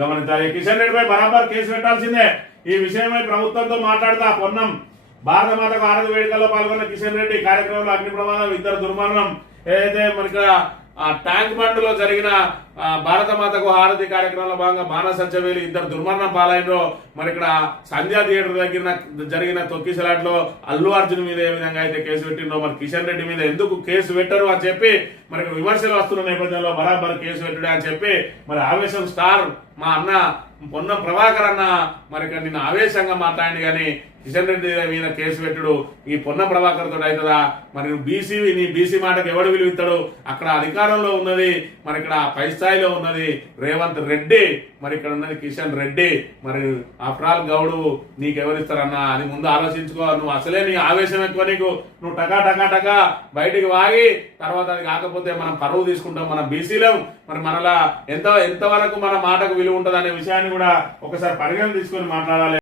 గమనించాలి. కిషన్ రెడ్డిపై బరాబర్ కేసు పెట్టాల్సిందే. ఈ విషయమై ప్రభుత్వంతో మాట్లాడుతా పొన్నం. భారత మాతకు ఆరాధన వేడుకల్లో పాల్గొన్న కిషన్ రెడ్డి కార్యక్రమంలో అగ్ని ప్రమాదం, ఇద్దరు దుర్మరణం. ఏదైతే మనకి ట్యాంక్ బండ్ లో జరిగిన భారత మాతకు హారతి కార్యక్రమంలో భాగంగా బాణసంచ వేలి ఇద్దరు దుర్మరణం పాలైనరో మరి ఇక్కడ సంధ్యా థియేటర్ దగ్గర జరిగిన తొక్కిసలాట్లో అల్లు అర్జున్ మీద ఏ విధంగా అయితే కేసు పెట్టిందో మరి కిషన్ రెడ్డి మీద ఎందుకు కేసు పెట్టరు అని చెప్పి మరి విమర్శలు వస్తున్న నేపథ్యంలో బరాబర్ కేసు పెట్టుడే అని చెప్పి మరి ఆవేశం స్టార్ మా అన్న పొన్నం ప్రభాకర్ అన్న మరి ఇక్కడ నిన్న ఆవేశంగా మాట్లాడింది. కానీ కిషన్ రెడ్డి మీద కేసు పెట్టుడు ఈ పొన్నం ప్రభాకర్ తోటి అవుతుందా? మరి నీ బీసీ మాటకు ఎవడు విలువిస్తాడు? అక్కడ అధికారంలో ఉన్నది మరి ఇక్కడ పై స్థాయిలో ఉన్నది రేవంత్ రెడ్డి, మరి ఇక్కడ ఉన్నది కిషన్ రెడ్డి. మరి ఆఫ్టర్ ఆల్ గౌడు నీకెవరిస్తారన్నా అది ముందు ఆలోచించుకో. నువ్వు అసలే నీ ఆవేశం ఎక్కువ, నీకు నువ్వు టకా టకా టకా బయటికి వాగి తర్వాత అది కాకపోతే మనం పరువు తీసుకుంటాం. మనం బీసీలం, మరి మనలా ఎంతవరకు మన మాటకు విలువ ఉంటుంది అనే విషయాన్ని కూడా ఒకసారి పరిగణన తీసుకొని మాట్లాడాలి.